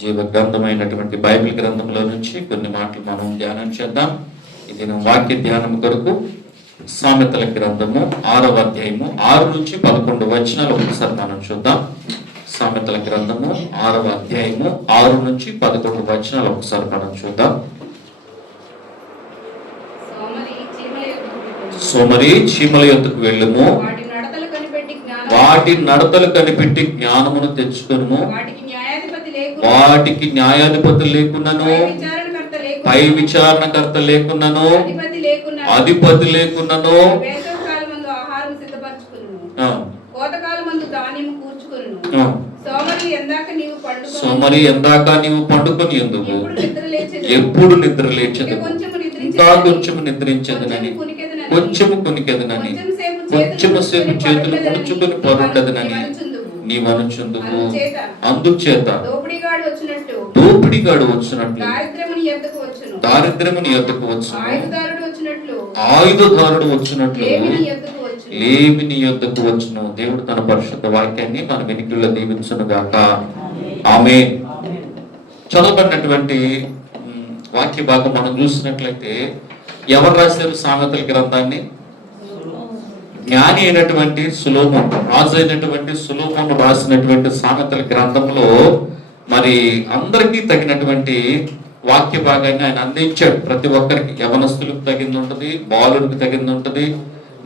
జీవ గ్రంథమైనటువంటి బైబిల్ గ్రంథంలో నుంచి కొన్ని మాటలు మనం ధ్యానం చేద్దాం. ఇది వాక్య ధ్యానం కొరకు సామెతల గ్రంథము 6వ అధ్యాయము 6 నుంచి 11 వచనాలు ఒకసారి మనం చూద్దాం. సామెతల గ్రంథము 6వ అధ్యాయము 6 నుంచి 11 వచనాలు ఒకసారి మనం చూద్దాం. సోమరి చీమల యొద్దకు వెళ్ళుము, వాటి నడతలు కనిపెట్టి జ్ఞానమును తెచ్చుకొనుము. వాటికి న్యాయాధిపతి లేకున్నను, పై విచారణకర్త లేకున్నను, అధిపతి లేకున్నను, సోమరి ఎందాక నీవు పండుకొని ఎందుకు, ఎప్పుడు నిద్ర లేచదు, ఇంకా కొంచెము నిద్రించదునని, కొంచెము కొనికెదనని, కొంచెము సేపు చేతులు ముడుచుకొని పొరుండదనని నీవనుచుందుకు. అందుచేత దోపిడిగాడు వచ్చినట్లు దారిద్ర్యముని యొద్దకు వచ్చును, ఆయుధదారుడు వచ్చినట్లు లేవిని యొద్దకు వచ్చును. దేవుడు తన పరిశుద్ధ వాక్యాన్ని మన వెనుకల్లో దీవించును గాక. ఆమేన్. చదవబడినటువంటి వాక్య భాగం మనం చూసినట్లయితే ఎవరు రాశారు సామెతల గ్రంథాన్ని? జ్ఞాని అయినటువంటి సొలొమోను, రాజు అయినటువంటి సొలొమోను రాసినటువంటి సామెతల గ్రంథంలో మరి అందరికీ తగినటువంటి వాక్య భాగాన్ని ఆయన అందించాడు. ప్రతి ఒక్కరికి, యవనస్తులకు తగింది ఉంటుంది, బాలుడికి తగింది ఉంటుంది,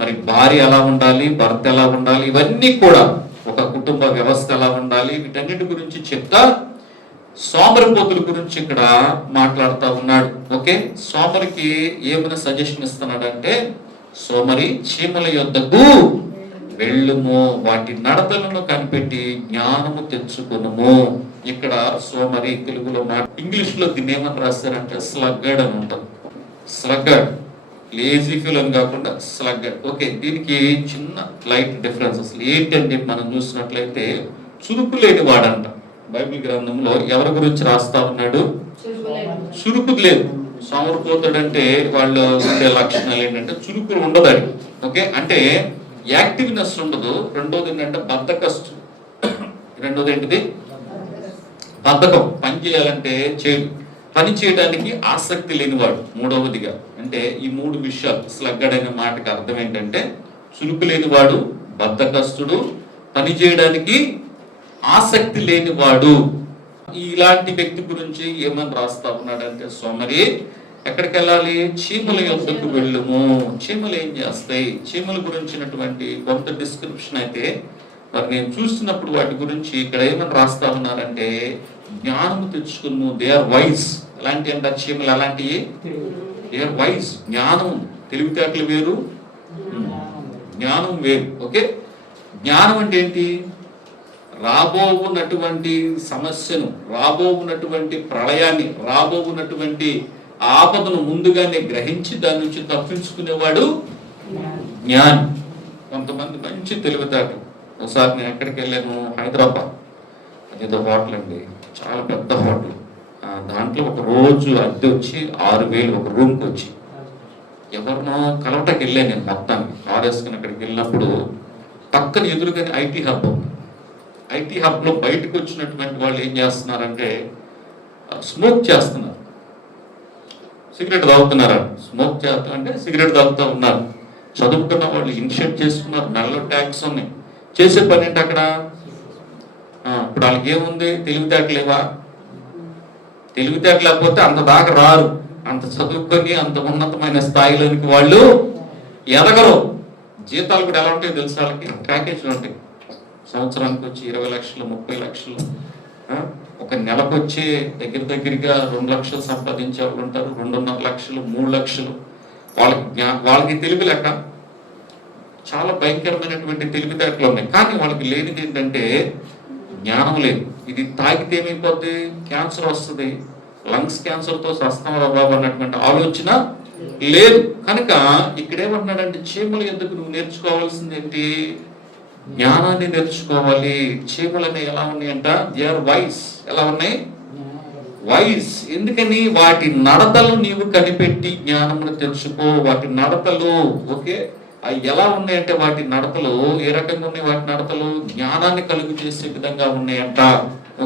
మరి భార్య ఎలా ఉండాలి, భర్త ఎలా ఉండాలి, ఇవన్నీ కూడా ఒక కుటుంబ వ్యవస్థ ఎలా ఉండాలి, వీటన్నిటి గురించి చెప్తా సోమరిపోతుల గురించి ఇక్కడ మాట్లాడుతూ ఉన్నాడు. ఓకే, సోమరికి ఏమైనా సజెషన్ ఇస్తున్నాడంటే, సోమరి చీమల యొద్దకు వెళ్ళుము, వాటి నడతలను కనిపెట్టి జ్ఞానము తెచ్చుకొనుము. ఇక్కడ సోమరి తెలుగులో ఇంగ్లీష్ లో దీన్ని ఏమని రాస్తారంటే స్లగ్గడ్ అని ఉంటుంది. స్లగ్గడ్, లేజీ ఫీల్ అని కాకుండా స్లగ్గడ్. ఓకే, దీనికి చిన్న లైట్ డిఫరెన్స్. అసలు ఏంటంటే మనం చూసినట్లయితే చురుకు లేని వాడంట. బైబిల్ గ్రంథంలో ఎవరి గురించి రాస్తా ఉన్నాడు? చురుకు లేదు. సోమరిపోతాడంటే వాళ్ళు ఉండే లక్షణాలు ఏంటంటే చురుకు ఉండదని. ఓకే, అంటే యాక్టివ్నెస్ ఉండదు. రెండోది ఏంటంటే బద్ధకస్తు. రెండోది ఏంటిది? బద్ధకం. పని చేయాలంటే చేయడు, పని చేయడానికి ఆసక్తి లేనివాడు. మూడవదిగా అంటే ఈ 3 విషయాలు స్లగ్గడ్ అనే మాటకి అర్థం ఏంటంటే చురుకు లేనివాడు, బద్ధకస్తుడు, పని చేయడానికి ఆసక్తి లేనివాడు. ఇలాంటి వ్యక్తి గురించి ఏమని రాస్తా ఉన్నాడంటే, సోమరి ఎక్కడికి వెళ్ళాలి? చీమల యొద్దకు వెళ్ళుము. చీమలు ఏం చేస్తాయి? చీమల గురించినటువంటి కొంత డిస్క్రిప్షన్ అయితే మరి నేను చూస్తున్నప్పుడు వాటి గురించి ఇక్కడ ఏమని రాస్తా ఉన్నారంటే, జ్ఞానము తెచ్చుకును, దే ఆర్ వైజ్. ఎలాంటి అంటే చీమలు ఎలాంటివి? They are wise. జ్ఞానం, తెలివితేటలు వేరు, జ్ఞానం వేరు. ఓకే, జ్ఞానం అంటే ఏంటి? రాబోవున్నటువంటి సమస్యను, రాబోవున్నటువంటి ప్రళయాన్ని, రాబోవున్నటువంటి ఆపదను ముందుగానే గ్రహించి దాని నుంచి తప్పించుకునేవాడు జ్ఞాని. కొంతమంది మంచి తెలివితేటలు. ఒకసారి నేను ఎక్కడికి వెళ్ళాను, హైదరాబాద్. అదేదో హోటల్ అండి, చాలా పెద్ద హోటల్. దాంట్లో ఒక రోజు అద్దె వచ్చి 6,000 ఒక రూమ్కి వచ్చి. ఎవరినో కలవటకి వెళ్ళాను నేను మొత్తానికి. కారు వేసుకుని అక్కడికి వెళ్ళినప్పుడు పక్కన ఎదురుగానే ఐటీ హబ్ ఉంది. ఐటీ హబ్లో బయటకు వచ్చినటువంటి వాళ్ళు ఏం చేస్తున్నారంటే స్మోక్ చేస్తున్నారు, సిగరెట్ తాగుతున్నారు. స్మోక్ చేస్తా అంటే సిగరెట్ తాగుతూ ఉన్నారు. చదువుకున్న వాళ్ళు ఇనిషియేట్ చేసుకున్నారు, నెలలో ట్యాక్స్ ఉన్నాయి. చేసే పని ఏంటి అక్కడ? ఇప్పుడు వాళ్ళకి ఏముంది? తెలివితేటలేవా? తెలివితేట లేకపోతే అంత దాకా రారు. అంత చదువుకొని అంత ఉన్నతమైన స్థాయిలోనికి వాళ్ళు ఎదగరు. జీతాలు కూడా ఎలా ఉంటాయో తెలుసు వాళ్ళకి. ప్యాకేజీలు ఉంటాయి. సంవత్సరానికి వచ్చి 20 లక్షలు, 30 లక్షలు, ఒక నెలకు వచ్చి దగ్గరగా 2 లక్షలు సంపాదించే వాళ్ళు ఉంటారు. 2.5 లక్షలు, 3 లక్షలు. వాళ్ళకి తెలివి లెక్క చాలా భయంకరమైనటువంటి తెలివితేటలు ఉన్నాయి. కానీ వాళ్ళకి లేనిది ఏంటంటే జ్ఞానం లేదు. ఇది తాగితే ఏమైపోద్ది? క్యాన్సర్ వస్తుంది, లంగ్స్ క్యాన్సర్తో సస్తాం బాబు అన్నటువంటి ఆలోచన లేదు. కనుక ఇక్కడేమంటున్నాడంటే, చీమల ఎందుకు నువ్వు నేర్చుకోవాల్సింది ఏంటి? జ్ఞానాన్ని నేర్చుకోవాలి. చీమలని ఎలా ఉన్నాయంట? They are wise. ఎలా ఉన్నాయి? వైస్. ఎందుకని? వాటి నడతలు నీవు కనిపెట్టి జ్ఞానమును తెచ్చుకో. వాటి నడతలు, ఓకే, అవి ఎలా ఉన్నాయంటే వాటి నడతలు ఏ రకంగా ఉన్నాయి? వాటి నడతలు జ్ఞానాన్ని కలుగు చేసే విధంగా ఉన్నాయంట.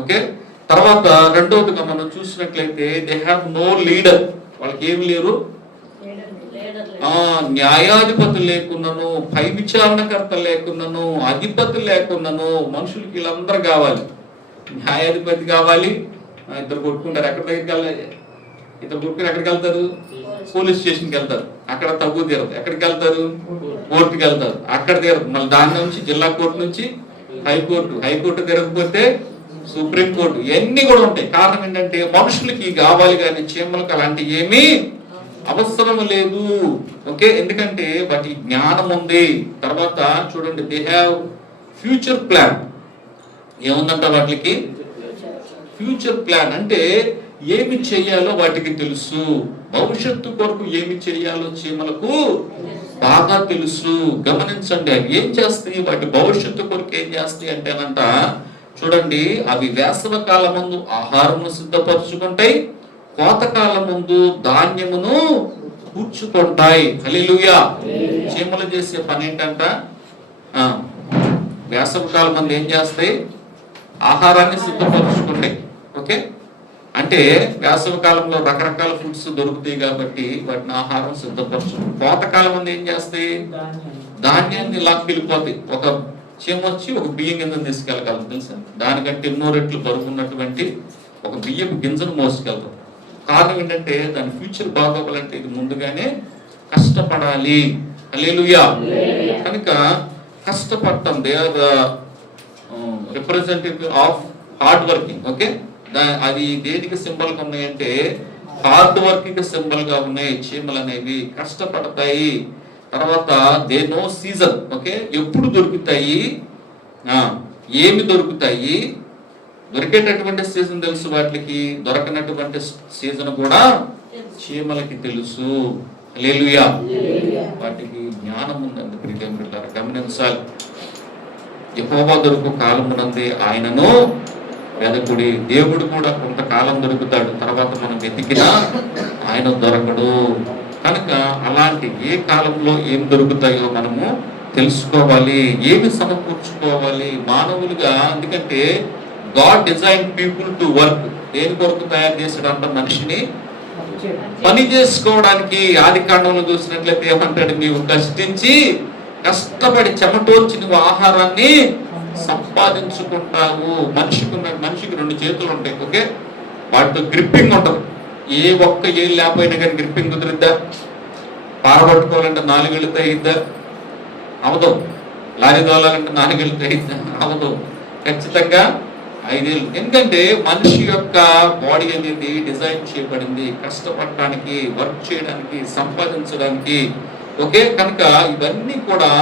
ఓకే, తర్వాత రెండవదిగా మనం చూసినట్లయితే దే హ్యావ్ నో లీడర్, వాళ్ళకి ఏమి లేరు, న్యాయాధిపతి లేకున్నాను, పై విచారణకర్త లేకున్నాను, అధిపతి లేకున్నాను. మనుషులకి వీళ్ళందరూ కావాలి. న్యాయాధిపతి కావాలి. ఇద్దరు కొట్టుకుంటారు, ఎక్కడి దగ్గరికి వెళ్ళాలి, ఇద్దరు కొట్టుకుని ఎక్కడికి వెళ్తారు, పోలీస్ స్టేషన్కి వెళ్తారు, అక్కడ తగ్గు తీరదు. ఎక్కడికి వెళ్తారు, కోర్టుకి వెళ్తారు, అక్కడ తీరదు. మళ్ళీ దాని నుంచి జిల్లా కోర్టు నుంచి హైకోర్టు, హైకోర్టు తిరగకపోతే సుప్రీంకోర్టు, ఇవన్నీ కూడా ఉంటాయి. కారణం ఏంటంటే మనుషులకి కావాలి, కానీ చీమలకు అలాంటి ఏమీ అవసరం లేదు. ఓకే, ఎందుకంటే వాటి జ్ఞానం ఉంది. తర్వాత చూడండి, దే హ్యావ్ ఫ్యూచర్ ప్లాన్. ఏముందంట వాటికి, ఫ్యూచర్ ప్లాన్ అంటే ఏమి చేయాలో వాటికి తెలుసు. భవిష్యత్తు కొరకు ఏమి చేయాలో చీమలకు బాగా తెలుసు. గమనించండి, అవి ఏం చేస్తాయి, వాటి భవిష్యత్తు కొరకు ఏం చేస్తాయి అంటేనంట, చూడండి, అవి వేసవ కాలం ముందు ఆహారమును సిద్ధపరచుకుంటాయి, కోతకాలం ముందు ధాన్యమును కూర్చుకుంటాయి. హల్లెలూయా. చీమలు చేసే పని ఏంటంట, వేసవ కాలం ముందు ఏం చేస్తాయి, ఆహారాన్ని సిద్ధపరచుకుంటాయి. ఓకే, అంటే వేసవ కాలంలో రకరకాల ఫుడ్స్ దొరుకుతాయి కాబట్టి వాటిని ఆహారం సిద్ధపరచు. కోతకాలం ముందు ఏం చేస్తాయి, ధాన్యాన్ని లాక్కెళ్ళిపోతాయి. ఒక చీమ వచ్చి ఒక బియ్యం గింజను తీసుకెళ్ళగలదు తెలుసా, దానికంటే ఎన్నో రెట్లు బరువున్నటువంటి ఒక బియ్యపు గింజను మోసుకెళ్తాం. కారణం ఏంటంటే దాని ఫ్యూచర్ బాగోవాలంటే ఇది ముందుగానే కష్టపడాలి. హల్లెలూయా. కనుక కష్టపడటం, they are representative of hard working. Okay, అది దేనికి సింబల్ గా ఉన్నాయంటే హార్డ్ వర్కింగ్ సింబల్ గా ఉన్నాయి. చీమలు అనేవి కష్టపడతాయి. తర్వాత దే నో సీజన్. ఓకే, ఎప్పుడు దొరుకుతాయి, ఏమి దొరుకుతాయి, దొరికేటటువంటి సీజన్ తెలుసు వాటికి, దొరకనటువంటి సీజన్ కూడా చీమలకి తెలుసు. హల్లెలూయా. వాటికి జ్ఞానం ఉందండి ప్రియమిత్రులారా, గమనించాలి. యెహోవా దొరుకు కాలమునందే ఆయనను వెదకుడి. దేవుడు కూడా కొంతకాలం దొరుకుతాడు, తర్వాత మనం వెతికినా ఆయన దొరకడు. కనుక అలాంటి ఏ కాలంలో ఏం దొరుకుతాయో మనము తెలుసుకోవాలి, ఏమి సమకూర్చుకోవాలి మానవులుగా. ఎందుకంటే God design people to work. దేని కొరకు తయారు చేసాడంట మనిషిని, పని చేసుకోవడానికి. ఆది కాండంలో చూసినట్లయితే ఏమంటాడు, నీవు కష్టించి కష్టపడి చెమటోర్చి నువ్వు ఆహారాన్ని సంపాదించుకుంటావు. మనిషికి 2 చేతులు ఉంటాయి. ఓకే, వాటితో గ్రిప్పింగ్ ఉంటుంది. ఏ ఒక్క ఏళ్ళు లేకపోయినా కానీ గ్రిప్పింగ్ కుదిరిద్దా? పారబట్టుకోవాలంటే 4 ఏళ్ళతో అయిద్దా? అవదు. లారీ తోలాలంటే 4 ఏళ్ళతో అయిద్దా? అవదు. ఖచ్చితంగా 5 ఏళ్ళు. ఎందుకంటే మనిషి యొక్క బాడీ అనేది డిజైన్ చేయబడింది కష్టపడటానికి, వర్క్ చేయడానికి, సంపాదించడానికి. ఓకే, కనుక ఇవన్నీ కూడా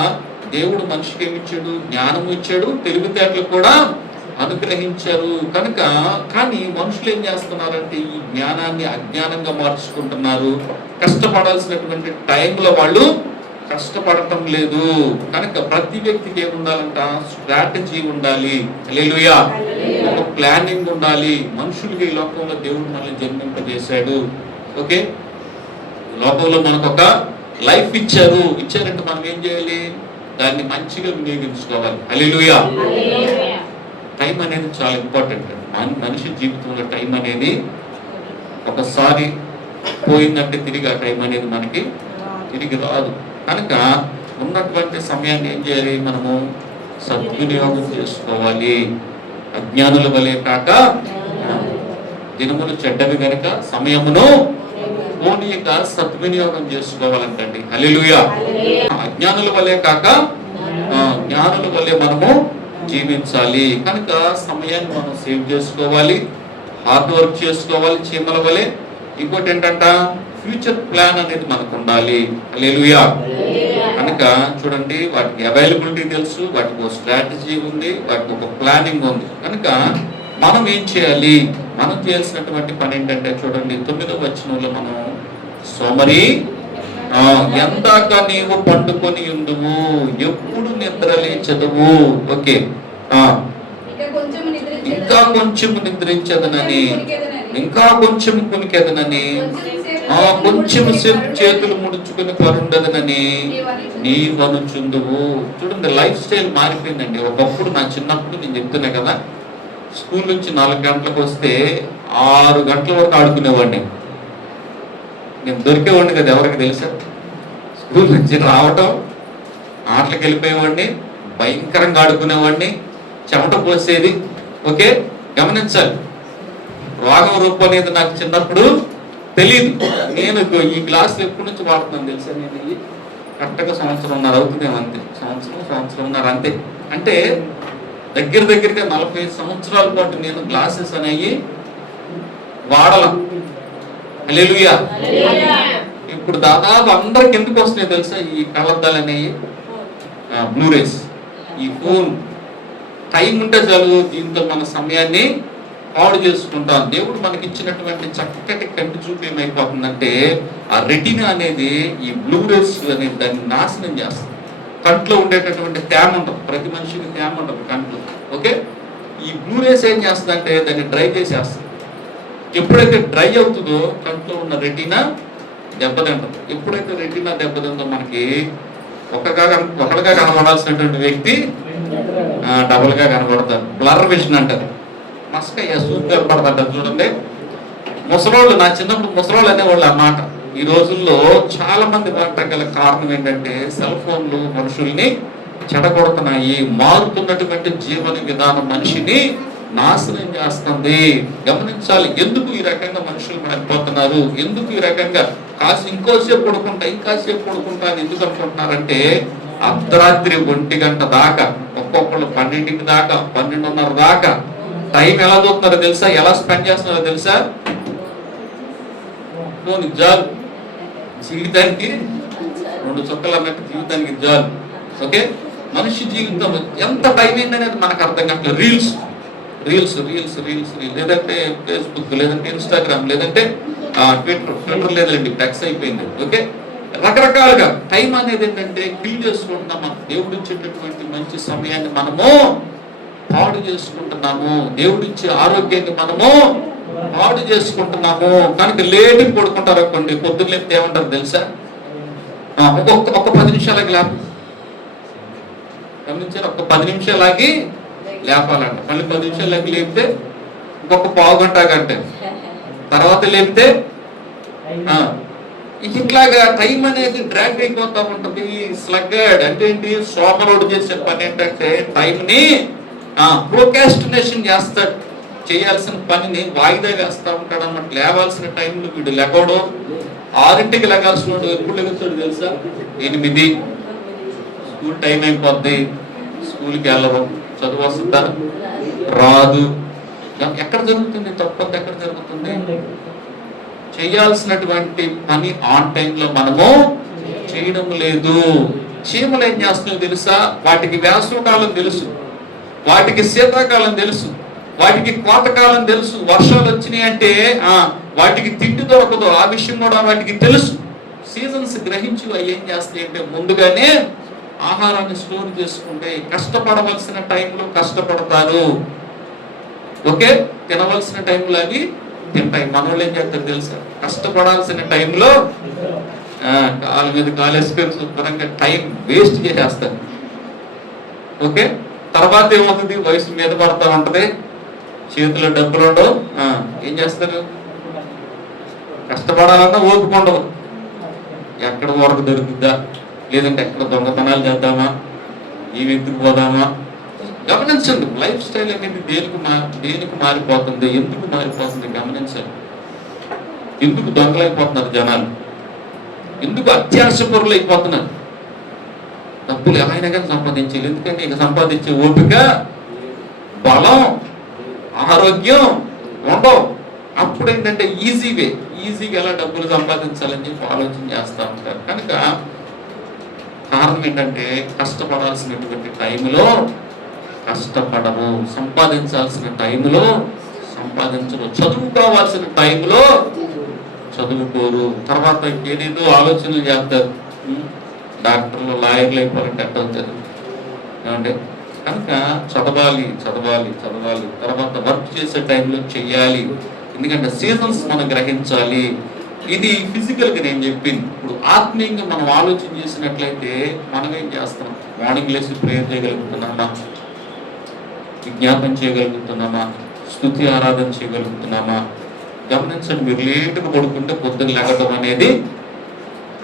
దేవుడు మనిషికి ఏమి ఇచ్చాడు, జ్ఞానం ఇచ్చాడు, తెలివితేటలు కూడా అనుగ్రహించారు. కనుక కానీ మనుషులు ఏం చేస్తున్నారంటే ఈ జ్ఞానాన్ని అజ్ఞానంగా మార్చుకుంటున్నారు. కష్టపడాల్సినటువంటి టైంలో వాళ్ళు కష్టపడటం లేదు. కనుక ప్రతి వ్యక్తికి ఏముండాలంట, స్ట్రాటజీ ఉండాలి. హల్లెలూయా. ఒక ప్లానింగ్ ఉండాలి. మనుషులుగా ఈ లోకంలో దేవుడు మనల్ని జన్మింపజేశాడు. ఓకే, లోకంలో మనకు ఒక లైఫ్ ఇచ్చారంటే మనం ఏం చేయాలి, దాన్ని మంచిగా వినియోగించుకోవాలి. హల్లెలూయా. టైం అనేది చాలా ఇంపార్టెంట్. మనిషి జీవితంలో టైం అనేది ఒకసారి పోయిందంటే తిరిగి ఆ టైం అనేది మనకి తిరిగి రాదు. కనుక ఉన్నటువంటి సమయాన్ని ఏం చేయాలి, మనము సద్వినియోగం చేసుకోవాలి. అజ్ఞానుల వలె కాక దినములు చెడ్డవి కనుక సమయమును పోనీయక సద్వినియోగం చేసుకోవాలంటండి. హల్లెలూయా. అజ్ఞానుల వలె కాక జ్ఞానుల వలె మనము జీవించాలి. కనుక సమయాన్ని మనం సేవ్ చేసుకోవాలి, హార్డ్ వర్క్ చేసుకోవాలి చీమల వలె. ఇంకోటి ఏంటంట, ఫ్యూచర్ ప్లాన్ అనేది మనకు ఉండాలి. హల్లెలూయా. కనుక చూడండి, వాటికి అవైలబిలిటీ తెలుసు, వాటికి ఒక స్ట్రాటజీ ఉంది, వాటికి ఒక ప్లానింగ్ ఉంది. కనుక మనం ఏం చేయాలి, మనం చేయాల్సినటువంటి పని ఏంటంటే చూడండి 9వ వచనంలో మనం సోమరి ఎందాక నీవు పండుకొని ఉండువు, ఎప్పుడు నిద్ర లేచదువు. ఓకే, ఇంకా కొంచెం నిద్రించదనని, ఇంకా కొంచెం కునికెదనని, కొంచెం సేపు చేతులు ముడుచుకుని పరుండదనని నీవనుచుందువు. చూడండి, లైఫ్ స్టైల్ మారిపోయిందండి. ఒకప్పుడు నా చిన్నప్పుడు నేను చెప్తున్నా కదా, స్కూల్ నుంచి 4 గంటలకు వస్తే 6 గంటల వరకు ఆడుకునేవాడిని. నేను దొరికేవాడిని కదా, ఎవరికి తెలుసా? స్కూల్ నుంచి రావటం, ఆటలకు వెళ్ళిపోయేవాడిని, భయంకరంగా ఆడుకునేవాడిని, చెమట పోసేది. ఓకే, గమనించాలి. రోగం రూపం అనేది నాకు చిన్నప్పుడు తెలియదు. నేను ఈ గ్లాసులు ఎప్పటి నుంచి వాడుతున్నాను తెలుసా? నేను కరెక్ట్గా సంవత్సరంన్నర అవుతుందేమో, అంతే. సంవత్సరంన్నర అంతే. అంటే దగ్గరగా 40 సంవత్సరాల పాటు నేను గ్లాసెస్ అనేవి వాడలా. హల్లెలూయా. ఇప్పుడు దాదాపు అందరికి ఎందుకు వస్తున్నాయి తెలుసా ఈ కళ్ళద్దాలు అనేవి? బ్లూరేస్, ఈ ఫోన్. టైం ఉంటే చాలు దీంతో మన సమయాన్ని పాడు చేసుకుంటాం. దేవుడు మనకి ఇచ్చినటువంటి చక్కటి కంటి చూపు ఏమైపోతుందంటే ఆ రెటినా అనేది ఈ బ్లూరేస్ అనేది దాన్ని నాశనం చేస్తుంది. కంట్లో ఉండేటటువంటి తేమ ఉంటుంది, ప్రతి మనిషికి తేమ ఉంటుంది కంట్లో. ఓకే, ఈ బ్లూరేస్ ఏం చేస్తుందంటే దాన్ని డ్రై చేసేస్తుంది. ఎప్పుడైతే డ్రై అవుతుందో కంట్లో ఉన్న రెటినా దెబ్బతింటుంది. ఎప్పుడైతే రెటినా దెబ్బతిందో మనకి ఒకటిగా కనబడాల్సినటువంటి వ్యక్తి డబుల్గా కనబడతారు. బ్లర్ విజన్ అంటారు. మస్కయ్య సూప్ కనపడతారు చూడండి. ముసలోళ్ళు, నా చిన్నప్పుడు ముసలోళ్ళు అనేవాళ్ళు అన్నమాట. ఈ రోజుల్లో చాలా మంది గల కారణం ఏంటంటే సెల్ ఫోన్లు మనుషుల్ని చెడగొడుతున్నాయి. మారుతున్నటువంటి జీవన విధానం మనిషిని నాశనం చేస్తుంది. గమనించాలి. ఎందుకు ఈ రకంగా మనుషులు మారిపోతున్నారు, ఎందుకు ఈ రకంగా ఇంకోసేపు పడుకుంటా అని ఎందుకు అనుకుంటున్నారంటే అర్ధరాత్రి 1 గంట దాకా, ఒక్కొక్కళ్ళు 12 దాకా, 12:30 దాకా టైం ఎలా చూస్తున్నారో తెలుసా? ఎలా స్పెండ్ చేస్తున్నారో తెలుసా? జాలు జీవితానికి 2 చుక్కలు అన్నట్టు జీవితానికి జాలు. ఓకే, మనిషి జీవితం ఎంత టైం అయిందనేది మనకు అర్థం కావట్లేదు. రీల్స్, లేదంటే ఫేస్బుక్, లేదంటే ఇన్స్టాగ్రామ్, లేదంటే ట్విట్టర్ లేదండి, టెక్స్ అయిపోయింది. ఓకే, రకరకాలుగా టైం అనేది ఏంటంటే కిల్ చేసుకుంటున్నాం. దేవుడు ఇచ్చేటటువంటి మంచి సమయాన్ని మనము పాడు చేసుకుంటున్నాము. దేవుడిచ్చే ఆరోగ్యాన్ని మనము పాడు చేసుకుంటున్నాము. కనుక లేటుగా పడుకుంటారు అనుకోండి, పొద్దున్న లేపితే ఏమంటారు తెలుసా? ఒక 10 నిమిషాలకి గమనించారు, ఒక 10 నిమిషాలకి లేపాలంట. మళ్ళీ 10 నిమిషాలకి లేపితే ఇంకొక పావు గంట తర్వాత లేపితే ఇట్లాగా టైం అనేది డ్రాగ్ అయిపోతా ఉంటుంది. స్లగ్గర్డ్ అంటే ఏంటి? సోమరోడు చేసే పని ఏంటంటే టైంని ప్రోకాస్టినేషన్ చేస్తాడు. చేయాల్సిన పనిని వాయిదా వేస్తూ ఉంటాడు అన్నమాట. లేవాల్సిన టైంలో వీడు లెగవడు. 6ంటికి లెగాల్సిన వాడు ఎప్పుడు లెగుతాడు తెలుసా? 8. స్కూల్ టైం అయిపోద్ది, స్కూల్కి వెళ్ళరు, చదువు వస్తుందా? రాదు. ఎక్కడ జరుగుతుంది తప్పంతా? ఎక్కడ జరుగుతుంది? చేయాల్సినటువంటి పని ఆన్ టైంలో మనము చేయడం లేదు. చీమలు ఏం చేస్తున్నాయో తెలుసా? వాటికి వేసవకాలం తెలుసు, వాటికి శీతాకాలం తెలుసు, వాటికి కోతకాలం తెలుసు. వర్షాలు వచ్చినాయి అంటే వాటికి తిండి దొరకదు, ఆ విషయం కూడా వాటికి తెలుసు. సీజన్స్ గ్రహించి అవి ఏం చేస్తాయి అంటే ముందుగానే ఆహారాన్ని స్టోర్ చేసుకుంటే కష్టపడవలసిన టైంలో కష్టపడతారు. ఓకే, తినవలసిన టైంలో అవి తింటాయి. మనోళ్ళు ఏం చేస్తారు తెలుసా? కష్టపడాల్సిన టైంలో కాళ్ళ మీద కాలేసుకొని శుభ్రంగా టైం వేస్ట్ చేసేస్తారు. ఓకే, తర్వాత ఏమవుతుంది? వయసు మీద పడతా ఉంటది, చేతిలో డబ్బులు ఉండవు. ఏం చేస్తారు? కష్టపడాలన్నా ఓపిక ఉండదు. ఎక్కడ వరకు దొరుకుద్దా, లేదంటే ఎక్కడ దొంగతనాలు చేద్దామా, ఈ వ్యక్తికి పోదామా? గమనించండి, లైఫ్ స్టైల్ అనేది దేనికి మారిపోతుంది, ఎందుకు మారిపోతుంది గమనించండి. ఎందుకు దొంగలైపోతున్నారు జనాలు? ఎందుకు అత్యాశ పరులు అయిపోతున్నారు? డబ్బులు ఎవరైనా కానీ సంపాదించాలి. ఎందుకంటే ఇక సంపాదించే ఓపిక, బలం, ఆరోగ్యం ఉండవు. అప్పుడు ఏంటంటే ఈజీగా ఎలా డబ్బులు సంపాదించాలని చెప్పి ఆలోచన చేస్తూ ఉంటారు. కనుక కారణం ఏంటంటే కష్టపడాల్సినటువంటి టైంలో కష్టపడరు, సంపాదించాల్సిన టైంలో సంపాదించరు, చదువుకోవాల్సిన టైంలో చదువుకోరు. తర్వాత ఏదేదో ఆలోచనలు చేస్తారు. డాక్టర్లు, లాయర్లు అయిపోవాలంటే ఎట్ట అవుతుంది ఏమంటే? కనుక చదవాలి. తర్వాత వర్క్ చేసే టైంలో చెయ్యాలి. ఎందుకంటే సీజన్స్ మనం గ్రహించాలి. ఇది ఫిజికల్గా నేను చెప్పింది. ఇప్పుడు ఆత్మీయంగా మనం ఆలోచన చేసినట్లయితే మనం ఏం చేస్తున్నాం? మార్నింగ్ లేసి ప్రేయర్ చేయగలుగుతున్నామా? విజ్ఞాపన చేయగలుగుతున్నామా? స్తుతి ఆరాధన చేయగలుగుతున్నామా? గమనించండి, మీరు లేటుగా పడుకుంటే పొద్దున్న లేగడం అనేది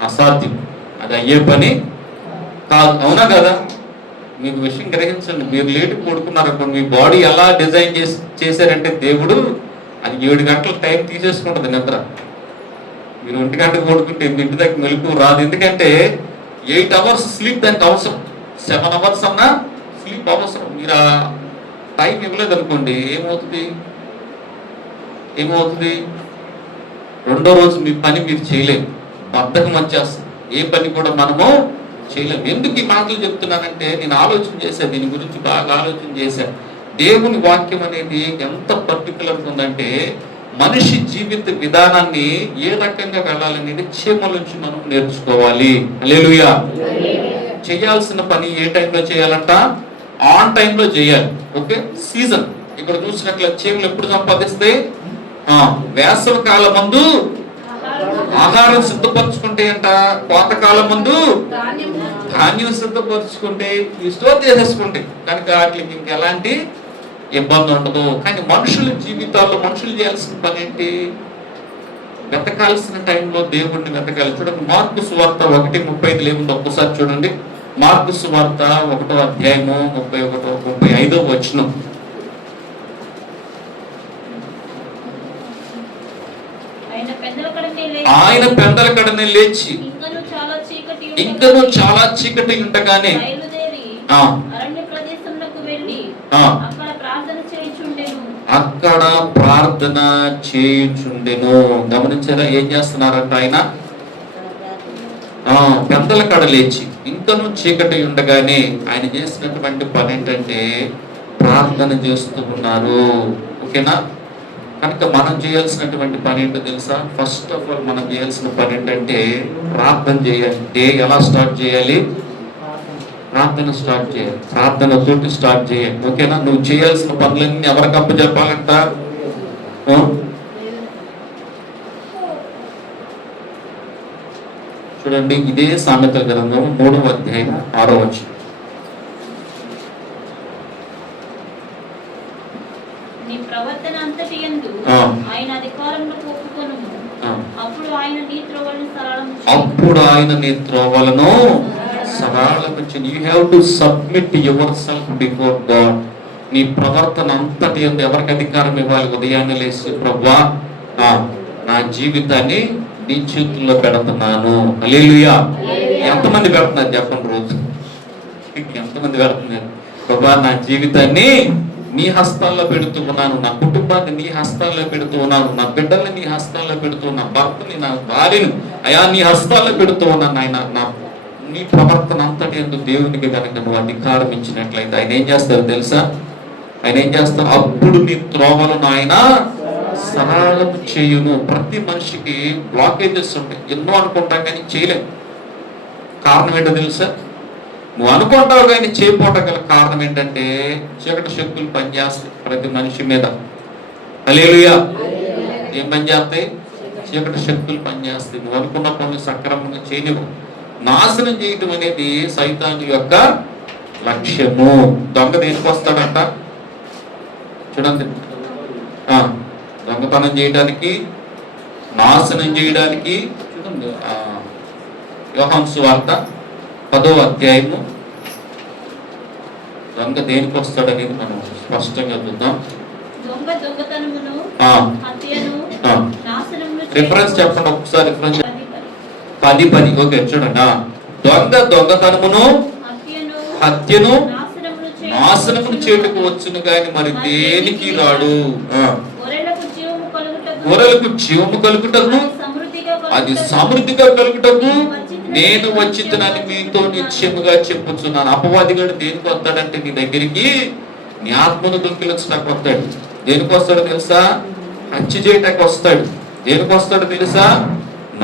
అసాధ్యం. అది అయ్యే పని కాదు. అవునా కదా? మీకు విషయం గ్రహించండి. మీరు లేటుగా పడుకున్నారనుకోండి, మీ బాడీ ఎలా డిజైన్ చేశారంటే దేవుడు, అది 7 గంటల టైం తీసేసుకుంటుంది నిద్ర. మీరు 1 గంటకు పడుకుంటే 8 దగ్గర మెలకు రాదు. ఎందుకంటే 8 అవర్స్ స్లీప్ దానికి అవసరం. 7 అవర్స్ అన్నా స్లీప్ అవసరం. మీరు ఆ టైం ఇవ్వలేదు అనుకోండి, ఏమవుతుంది? రెండో రోజు మీ పని మీరు చేయలేము. బద్ధకం వచ్చేస్తుంది. ఏ పని కూడా మనము చేయలేము. ఎందుకు ఈ మాటలు చెప్తున్నానంటే, నేను ఆలోచన చేశాను, దీని గురించి బాగా ఆలోచన చేశాను. దేవుని వాక్యం అనేది ఎంత పర్టికులర్గా ఉందంటే, మనిషి జీవిత విధానాన్ని ఏ రకంగా వెళ్ళాలనేది చీమల నుంచి మనం నేర్చుకోవాలి. హల్లెలూయా. చేయాల్సిన పని ఏ టైంలో చేయాలంట? ఆన్ టైంలో చేయాలి. Okay, season. ఇక్కడ చూసినట్లయితే చీమలు ఎప్పుడు సంపాదిస్తే, వేసవి కాలం ముందు ఆహారం సిద్ధపరచుకుంటే అంట, కోతకాలం ముందు ధాన్యం సిద్ధపరచుకుంటే, స్టోర్ చేసేసుకుంటే కనుక వాటికి ఇంకెలాంటి ఇబ్బంది ఉండదు. కానీ మనుషుల జీవితాల్లో మనుషులు చేయాల్సిన పని ఏంటి? వెతకాల్సిన టైంలో దేవుడిని వెతకాలి. చూడండి, మార్కు సువార్త 1:35 ఏముంది ఒక్కసారి చూడండి. మార్కు సువార్త 1వ అధ్యాయము 35వ వచనం. ఆయన పెందల కడనే లేచి ఇంకను చాలా చీకటి ఉండగానే అక్కడ ప్రార్థన చేయుచుండెను. గమనించారా? ఏం చేస్తున్నారంట ఆయన? పెందల కడ లేచి ఇంకను చీకటి ఉండగానే ఆయన చేసినటువంటి పని ఏంటంటే ప్రార్థన చేస్తూ ఉన్నారు. ఓకేనా? కనుక మనం చేయాల్సినటువంటి పని ఏంటో తెలుసా? ఫస్ట్ ఆఫ్ ఆల్ మనం చేయాల్సిన పని ఏంటంటే ప్రార్థన చేయాలి. డే ఎలా స్టార్ట్ చేయాలి? ప్రార్థన స్టార్ట్ చేయాలి. ప్రార్థనతోటి స్టార్ట్ చేయాలి. ఓకేనా? నువ్వు చేయాల్సిన పనులన్నీ ఎవరికి అప్పచెప్పాలంట? చూడండి, ఇదే సామెతల గ్రంథం 3వ అధ్యాయం 6వ వచనం. అప్పుడు ఆయన నీ త్రోవలను సరళము చేయును. You have to submit your self before God. నీ ప్రవర్తన అంతటి ఎవరికి అధికారం ఇవ్వాలి? ఉదయాన్నే లేచి, ప్రభువా నా జీవితాన్ని నీ చేతుల్లో పెడుతున్నాను. హల్లెలూయా. ఎంతమంది పెడుతున్నారు చెప్పండి? రోజు ఎంతమంది పెడుతున్నారు? ప్రభువా నా జీవితాన్ని నీ హస్తాల్లో పెడుతూ ఉన్నాను, నా కుటుంబాన్ని నీ హస్తాల్లో పెడుతూ ఉన్నాను, నా బిడ్డల్ని నీ హస్తాల్లో పెడుతూ ఉన్నా, భర్తని, నా భార్యను అయా నీ హస్తాల్లో పెడుతూ ఉన్నాను. ఆయన నీ ప్రవర్తన అంతటి ఎందుకు దేవునికి కనుక నువ్వు అధికారం ఇచ్చినట్లయితే ఆయన ఏం చేస్తారు తెలుసా? ఆయన ఏం చేస్తారు? అప్పుడు నీ త్రోవలను ఆయన సరళం చేయును. ప్రతి మనిషికి బ్లాకేజెస్ ఉంటాయి. ఎన్నో అనుకుంటాం కానీ చేయలేం. కారణం ఏంటో తెలుసా? నువ్వు అనుకుంటావు కానీ చేయకపోవటం గల కారణం ఏంటంటే చీకటి శక్తులు పనిచేస్తాయి ప్రతి మనిషి మీద. హల్లెలూయా. ఏం పనిచేస్తాయి? చీకటి శక్తులు పనిచేస్తాయి. నువ్వు అనుకున్న పనులు సక్రమంగా చేయలేవు. నాశనం చేయటం అనేది సైతాను యొక్క లక్ష్యము. దొంగ దేనికి వస్తాడంట? చూడండి, దొంగతనం చేయడానికి, నాశనం చేయడానికి. చూడండి, యోహాను సువార్త 10వ అధ్యాయము. దొంగ దేనికి వస్తాడనేది మనం స్పష్టంగా చూద్దాం. రిఫరెన్స్ చెప్పండి ఒకసారి. రిఫరెన్స్ 10:10. ఓకే, చూడండి. దొంగతనమును, హత్యను, నాశనమును చేటుకు వచ్చును గాని మరి దేనికి రాడు. గొర్రెలకు జీవము కలుగుటకు, అది సమృద్ధిగా కలుగుటకు నేను వచ్చిందని మీతో నిశ్చయముగా చెప్పుచున్నాను. అపవాదిగాడు దేనికి వస్తాడంటే నీ దగ్గరికి నీ ఆత్మను దొంగిలించడానికి వస్తాడు. దేనికి వస్తాడో తెలుసా? హత్య చేయడానికి వస్తాడు. దేనికి వస్తాడో తెలుసా?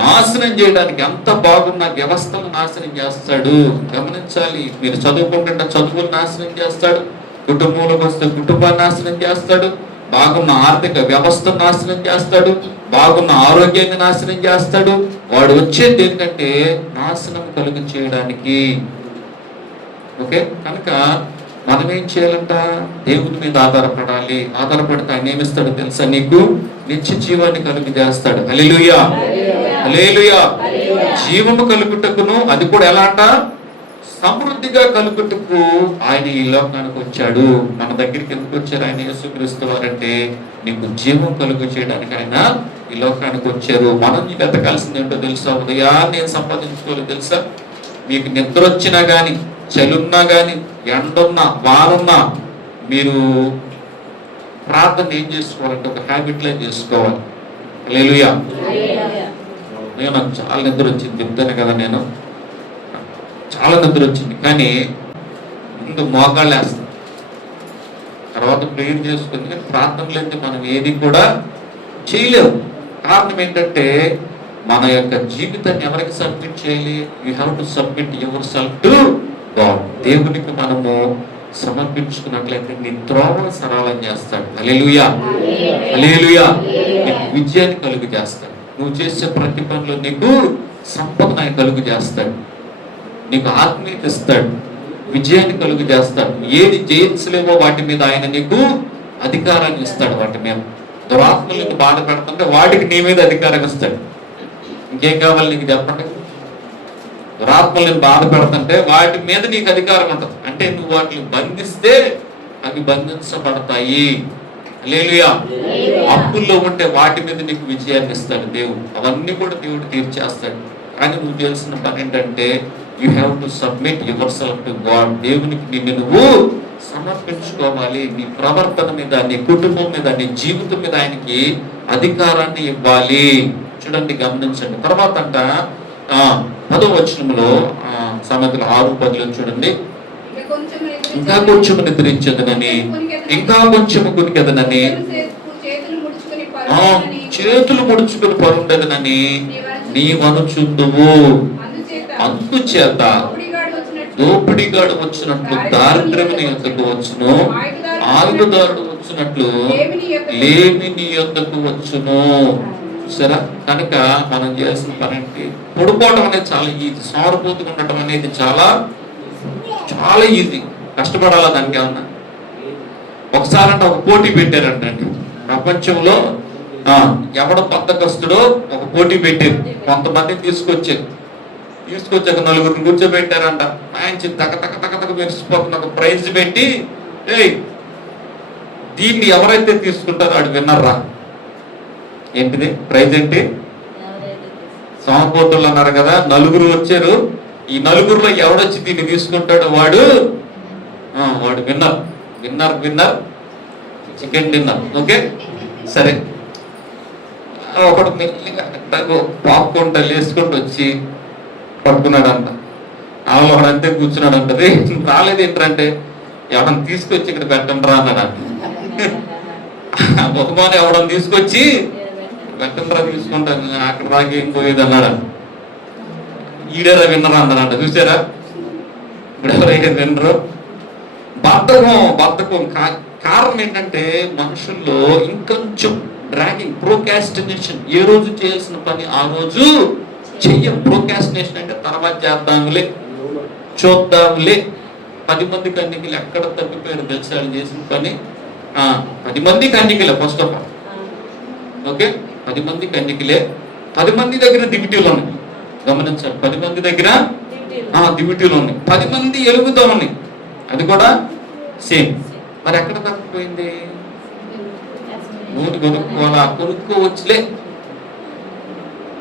నాశనం చేయడానికి. అంత బాగున్న వ్యవస్థను నాశనం చేస్తాడు. గమనించాలి. మీరు చదువుకుంటుంటే చదువులు నాశనం చేస్తాడు. కుటుంబంలోకి వస్తే కుటుంబాన్ని నాశనం చేస్తాడు. బాగున్న ఆర్థిక వ్యవస్థను నాశనం చేస్తాడు. బాగున్న ఆరోగ్యాన్ని నాశనం చేస్తాడు. వాడు వచ్చేది దేనికంటే నాశనం కలుగు చేయడానికి. ఓకే, కనుక మనం ఏం చేయాలంట? దేవుని మీద ఆధారపడాలి. ఆధారపడితే ఆయన ఏమిస్తాడు తెలుసా? నీకు నిత్య జీవాన్ని కలుగు చేస్తాడు. హల్లెలూయా, హల్లెలూయా. జీవము కలుగుటకును, అది కూడా ఎలా అంట? సమృద్ధిగా కలుగుటకు ఆయన ఈ లోకానికి వచ్చాడు. మన దగ్గరికి ఎందుకు వచ్చారు ఆయన? యేసుక్రీస్తు వారంటే నీకు జీవం కలుగు చేయడానికి ఆయన ఈ లోకానికి వచ్చారు. మనం వెతకాల్సింది ఏంటో తెలుసా? ఉదయాన్ని నేను సంపాదించుకోవాలి తెలుసా? మీకు నిద్ర వచ్చినా కానీ, చలున్నా కానీ, ఎండున్నా వారున్నా, మీరు ప్రార్థన ఏం చేసుకోవాలంటే ఒక హ్యాబిట్లో చేసుకోవాలి. హల్లెలూయా. నాకు చాలా నిద్ర వచ్చింది, చెప్తాను కదా, నేను చాలా నిద్ర వచ్చింది. కానీ ముందు మోకాళ్ళు వేస్తాం, తర్వాత ప్రేయర్ చేసుకుని. కానీ ప్రార్థన లేకపోతే మనం ఏది కూడా చేయలేము. కారణం ఏంటంటే మన యొక్క జీవితాన్ని ఎవరికి సబ్మిట్ చేయాలి? You have to submit your self to God. దేవునికి మనము సమర్పించుకున్నట్లయితే నీ త్రోవను సరళం చేస్తాడు. హల్లెలూయా, హల్లెలూయా. నీకు విజయాన్ని కలుగు చేస్తాడు. నువ్వు చేసే ప్రతి పనిలో నీకు సంపదను ఆయన కలుగు చేస్తాడు. నీకు ఆత్మీయత ఇస్తాడు, విజయాన్ని కలుగు చేస్తాడు. ఏది జయించలేవో వాటి మీద ఆయన నీకు అధికారాన్ని ఇస్తాడు. వాటి మీద దురాత్మలకు బాధ పెడుతుంటే వాటికి నీ మీద అధికారం ఇస్తాడు. ఇంకేం కావాలి నీకు చెప్పండి? దురాత్మలను బాధ పెడుతుంటే వాటి మీద నీకు అధికారం ఉంటుంది. అంటే నువ్వు వాటిని బంధిస్తే అవి బంధించబడతాయి. హల్లెలూయా. అప్పుల్లో ఉంటే వాటి మీద నీకు విజయాన్ని ఇస్తాడు దేవుడు. అవన్నీ కూడా దేవుడు తీర్చేస్తాడు. కానీ నువ్వు చేయాల్సిన పని ఏంటంటే you have to submit your self to God. దేవునికి నిన్ను నువ్వు సమర్పించుకోవాలి. నీ ప్రవర్తన మీద, నీ కుటుంబం మీద, నీ జీవితం మీద ఆయనకి అధికారాన్ని ఇవ్వాలి. చూడండి, గమనించండి. తర్వాత అంట 10వ వచనంలో సామెతలు 6:10 చూడండి. ఇంకా కొంచెం నిద్రించదనని, ఇంకా కొంచెం కునికెదనని, చేతులు ముడుచుకుని పరుండదనని నీవనుచుందువు. అందుచేత దోపిడిగాడు వచ్చినట్లు దారిద్ర్యము నీ యొద్దకు వచ్చును, ఆయుధదారుడు వచ్చినట్లు లేమి నీ యొద్దకు వచ్చును. సరే, కనుక మనం చేయాల్సిన పని ఏంటి? పడుకోవడం అనేది చాలా ఈజీ. సోమరిపోతుగా ఉండటం అనేది చాలా చాలా ఈజీ. కష్టపడాలా దానికి ఏమన్నా? ఒకసారి అంటే ఒక పోటీ పెట్టారంటండి ప్రపంచంలో. ఎవడ బద్ధకస్తుడో ఒక పోటీ పెట్టారు. కొంతమందిని తీసుకొచ్చాక నలుగురిని కూర్చోబెట్టారంట. మంచి తక మెరిసిపోతున్న ఒక ప్రైజ్ పెట్టి, దీన్ని ఎవరైతే తీసుకుంటారో వాడు విన్నర్రా. ఏంటిది ప్రైజ్? ఏంటి? సోమపోతులు అన్నారు కదా, నలుగురు వచ్చారు. ఈ నలుగురులో ఎవడొచ్చి దీన్ని తీసుకుంటాడో వాడు winner. Winner winner chicken dinner. Okay, సరే. ఒకడు పాప్కార్న్ వేసుకుంటూ వచ్చి పట్టుకున్నాడంట. ఆమె ఒకడంతే కూర్చున్నాడంటది. రాలేదు ఏంటంటే ఎవడని తీసుకొచ్చి ఇక్కడ పెట్టండి రా అన్నాడంట. బహుమానం ఎవడని తీసుకొచ్చి పెట్టండి రా, తీసుకుంటాను, అక్కడ రాకి ఏం పోయేది అన్నాడంట. ఈడేరా విన్నరా అన్నాడంట. చూసారా ఇప్పుడు ఎవరైతే విన్నరు? బద్ధకం కారణం ఏంటంటే మనుషుల్లో ఇంకొంచెం డ్రాగింగ్, ప్రోకాస్టినేషన్. ఏ రోజు చేయాల్సిన పని ఆ రోజు చెయ్యం. ప్రోకాస్టినేషన్ అంటే తర్వాత చేద్దాంలే, చూద్దాంలే. 10 మంది కన్యకలు ఎక్కడ తప్పిపోయారు తెలుసా? చేసిన పని 10 మంది కన్యకలే. ఫస్ట్ ఆఫ్ ఆల్ ఓకే, 10 మంది కన్యకలే. 10 మంది దగ్గర దివిటీలు ఉన్నాయి. గమనించాలి, 10 మంది దగ్గర దివిటీలు ఉన్నాయి. 10 మంది ఎలుగుతూ ఉన్నాయి. అది కూడా సేమ్. మరి ఎక్కడ తప్పిపోయింది? నూనె కొనుక్కోవచ్చులే,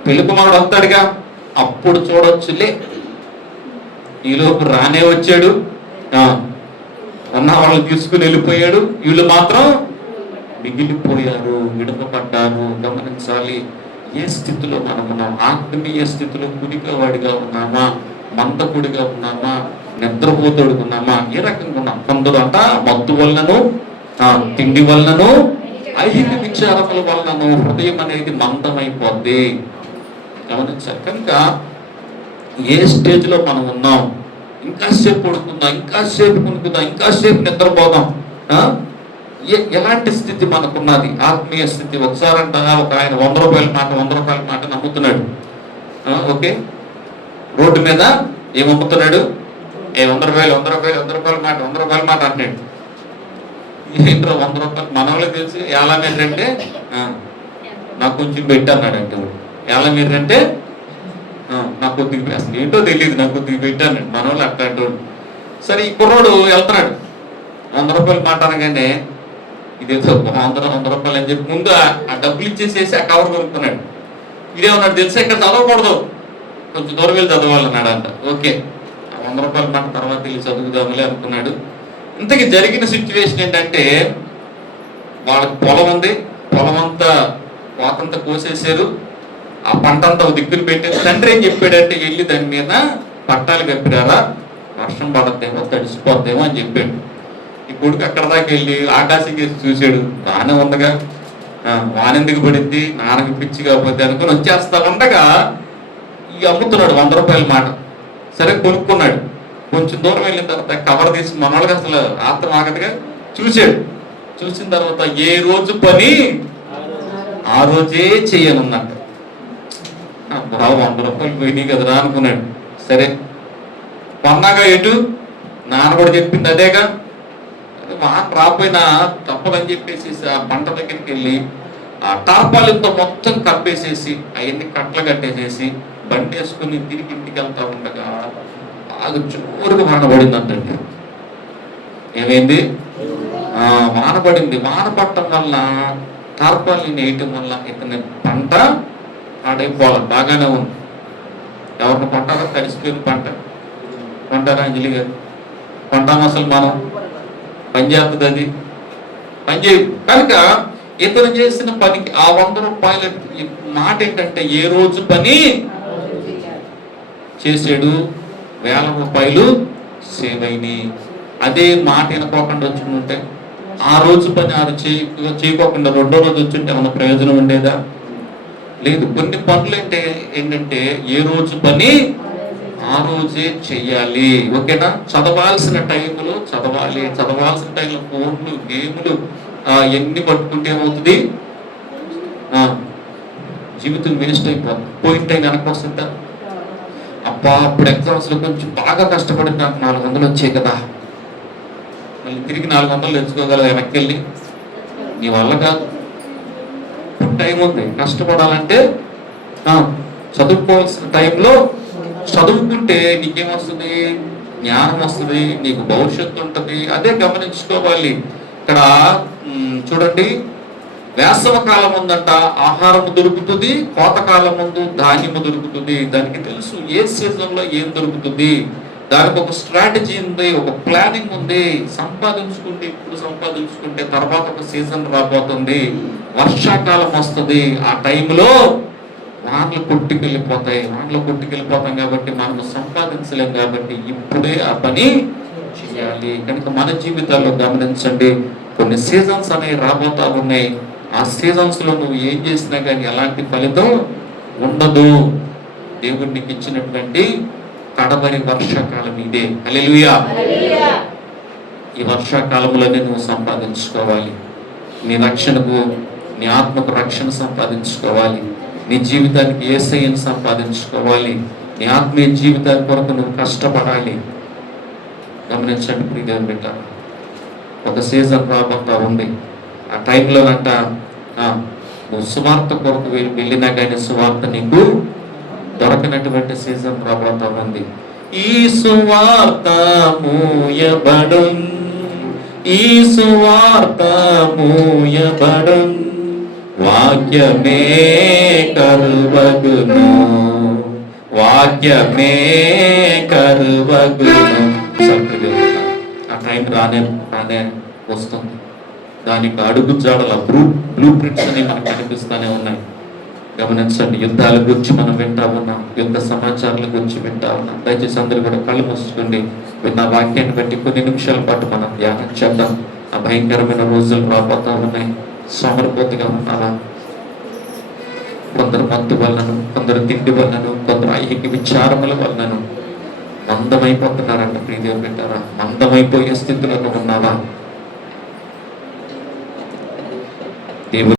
పెళ్లి కుమారుడు వస్తాడుగా అప్పుడు చూడవచ్చులే, ఈలోపు రానే వచ్చాడు, ఉన్న వాళ్ళని తీసుకుని వెళ్ళిపోయాడు, వీళ్ళు మాత్రం మిగిలిపోయారు, విడపబడ్డారు. గమనించాలి, ఏ స్థితిలో మనం ఉన్నాం? ఆత్మీయ స్థితిలో కుడికవాడిగా ఉన్నామా, మంతకుడిగా ఉన్నామా, నిద్రపోతుడిగా ఉన్నామా? ఏ రకంగా ఉన్నాం? కొందరు అంట మత్తు వలనను, తిండి వలనను, ఐహిక విచారముల వలనను హృదయం అనేది మందమైపోద్ది. గమనించాలి. కనుక ఏ స్టేజ్లో మనం ఉన్నాం? ఇంకాసేపు పడుకుందాం, ఇంకాసేపు కొనుక్కుందాం, ఇంకాసేపు నిద్రపోదాం. ఎలాంటి స్థితి మనకున్నది? ఆత్మీయ స్థితి. ఒకసారి అంట ఒక ఆయన 100 రూపాయల మాట నమ్ముతున్నాడు. ఓకే, రోడ్డు మీద ఏమమ్ముతున్నాడు? ₹100 ₹100 మాట ₹100 మాట అంటాడు. ఏంట్రా ₹100 మన వాళ్ళకి తెలిసి ఎలా మీరంటే నాకు కొంచెం పెట్టి అన్నాడంటే ఎలా మీరంటే నాకు కొద్దిగా అసలు ఏంటో తెలియదు, నాకు కొద్దిగా పెట్టాను మన వాళ్ళు అట్లా అంటాడు. సరే ఈ కుర్రోడు వెళ్తున్నాడు, ₹100 మాట అనగానే ఇదేదో ₹100 అని చెప్పి ముందు ఆ డబ్బులు ఇచ్చేసేసి ఆ కవర్ కొనుక్కున్నాడు. ఇదేమన్నాడు తెలుసా, ఇక్కడ చదవకూడదు, కొంచెం దూరం వెళ్ళి చదవాలన్నాడు అంట. ఓకే, ₹100 మాట తర్వాత వెళ్ళి చదువుదాములే అనుకున్నాడు. ఇంతకీ జరిగిన సిచ్యువేషన్ ఏంటంటే, వాళ్ళకి పొలం ఉంది, పొలం అంతా కోతంతా కోసేసారు, ఆ పంట అంతా దిక్కులు పెట్టారు. తండ్రి ఏం చెప్పాడంటే, వెళ్ళి దాని మీద పట్టాలు కప్పిరారా, వర్షం పడద్దేమో తడిసిపోద్దేమో అని చెప్పాడు. ఈ కొడుకు అక్కడ దాకా వెళ్ళి ఆకాశం కేసి చూశాడు, బాగానే ఉందగా, వానెందుకు పడింది, నాన్నకి పిచ్చి కాకపోతే అనుకుని వచ్చేస్తా ఉండగా ఈ అమ్ముతున్నాడు ₹100 మాట. సరే కొనుక్కున్నాడు. కొంచెం దూరం వెళ్ళిన తర్వాత కవర్ తీసి మన వాళ్ళకి అసలు ఆత్రం ఆగదుగా చూశాడు. చూసిన తర్వాత ఏ రోజు పని ఆ రోజే చెయ్యనున్నట్టు. బాబు ₹100 పోయినాయి కదరా అనుకున్నాడు. సరే కొన్నాగా ఎటు, నాన్న కూడా చెప్పింది అదేగా, వాన రాపోయినా తప్పదని చెప్పేసి ఆ పంట దగ్గరికి వెళ్ళి ఆ టార్పాలిన్తో మొత్తం కప్పేసేసి అవన్నీ కట్టలు కట్టేసేసి బండి వేసుకుని తిరిగి ఇంటికి వెళ్తా ఉండగా బాగా జోరుగా వాన పడింది అంటండి. ఏమైంది, వాన పడింది. వాన పడటం వల్ల టార్పాలిన్ వేయటం వల్ల ఇతని పంట ఆడైపోవాలి. బాగానే ఉంది. ఎవరిని కొంటారో తడిసిపోయిన పంట కొంటారా అంజలి గారు? కొంటాము అసలు మనం? పని చేస్తుంది, అది పని చేయదు. కనుక ఇతను చేసిన పనికి ఆ ₹100 మాట ఏంటంటే, ఏ రోజు పని చేసాడు, ₹1000 సేవ్ అయినాయి. అదే మాట వినుకోకుండా వచ్చి ఆ రోజు పని చేయకోకుండా రెండో రోజు వచ్చుంటే ఏమన్నా ప్రయోజనం ఉండేదా? లేదు. కొన్ని పనులు ఏంటంటే ఏ రోజు పని ఆ రోజే చెయ్యాలి. ఓకేనా? చదవాల్సిన టైంలో చదవాలి. చదవాల్సిన టైంలో ఫోన్లు, గేములు ఎన్ని పట్టుకుంటే ఏమవుతుంది, జీవితం వేస్ట్ అయిపోతుంది. పోయిన టైం వెనక్కి వస్తుందా? అబ్బా అప్పుడు ఎగ్జామ్స్లో కొంచెం బాగా కష్టపడి నాకు 400 వచ్చాయి కదా, మళ్ళీ తిరిగి 400 తెచ్చుకోగలదు వెనక్కి వెళ్ళి? నీ వల్ల కాదు. టైం ఉంది, కష్టపడాలంటే చదువుకోవాల్సిన టైంలో చదువుకుంటే నీకేమొస్తుంది, జ్ఞానం వస్తుంది, నీకు భవిష్యత్తు ఉంటుంది. అదే గమనించుకోవాలి. ఇక్కడ చూడండి, వేసవ కాలం ఉందంట ఆహారం దొరుకుతుంది, కోతకాలం ముందు ధాన్యము దొరుకుతుంది. దానికి తెలుసు ఏ సీజన్లో ఏం దొరుకుతుంది. దానికి ఒక స్ట్రాటజీ ఉంది, ఒక ప్లానింగ్ ఉంది. సంపాదించుకుంటే ఇప్పుడు సంపాదించుకుంటే తర్వాత ఒక సీజన్ రాబోతుంది, వర్షాకాలం వస్తుంది. ఆ టైంలో వానలు కొట్టుకెళ్ళిపోతాం కాబట్టి మనం సంపాదించలేం. కాబట్టి ఇప్పుడే ఆ పని చేయాలి. కనుక మన జీవితాల్లో గమనించండి, కొన్ని సీజన్స్ అనేవి రాబోతా ఉన్నాయి. ఆ సీజన్స్ లో నువ్వు ఏం చేసినా కానీ ఎలాంటి ఫలితం ఉండదు. దేవుడు నీకు ఇచ్చినటువంటి కడబరి వర్షాకాలం ఇదే. హల్లెలూయా. ఈ వర్షాకాలంలోనే నువ్వు సంపాదించుకోవాలి. నీ రక్షణకు, నీ ఆత్మకు రక్షణ సంపాదించుకోవాలి. నీ జీవితానికి యేసయ్యను సంపాదించుకోవాలి. నీ ఆత్మీయ జీవితాన్ని కొరకు నువ్వు కష్టపడాలి. గమనించండి ప్రియమైన బిడ్డ, ఒక సీజన్ రాబోతా ఉంది. ఆ టైంలోనంట నువ్వు సువార్త కొరకు వెళ్ళినా కానీ సువార్త నీకు దొరకనటువంటి సీజన్ రాబోతా ఉంది. ఈ సువార్త మూయబడున్, ఈ సువార్త మూయబడున్, వాక్యమే కరువగును, వాక్యమే కరువగును. ఆ టైం రానే వస్తుంది. దానికి అడుగు జాడల బ్లూ ప్రింట్స్ అని మనకు కనిపిస్తూనే ఉన్నాయి. గమనించండి, యుద్ధాల గురించి మనం వింటా ఉన్నాం, యుద్ధ సమాచారాల గురించి వింటా ఉన్నాం. దయచేసి అందరూ కూడా కళ్ళు మూసుకోండి. విన్న వాక్యాన్ని బట్టి కొన్ని నిమిషాల పాటు మనం ధ్యానం చేద్దాం. ఆ భయంకరమైన రోజులు రాబోతా ఉన్నాయి. సోమరిపోతుగా ఉన్నారా? కొందరు మత్తు వలనను, కొందరు తిండి వలనను, కొందరు ఐహిక విచారముల వలనను మందమైపోతున్నారంట. ప్రియదేవుని బిడ్డలారా, మందమైపోయే స్థితిలో ఉన్నావా? దేవుడు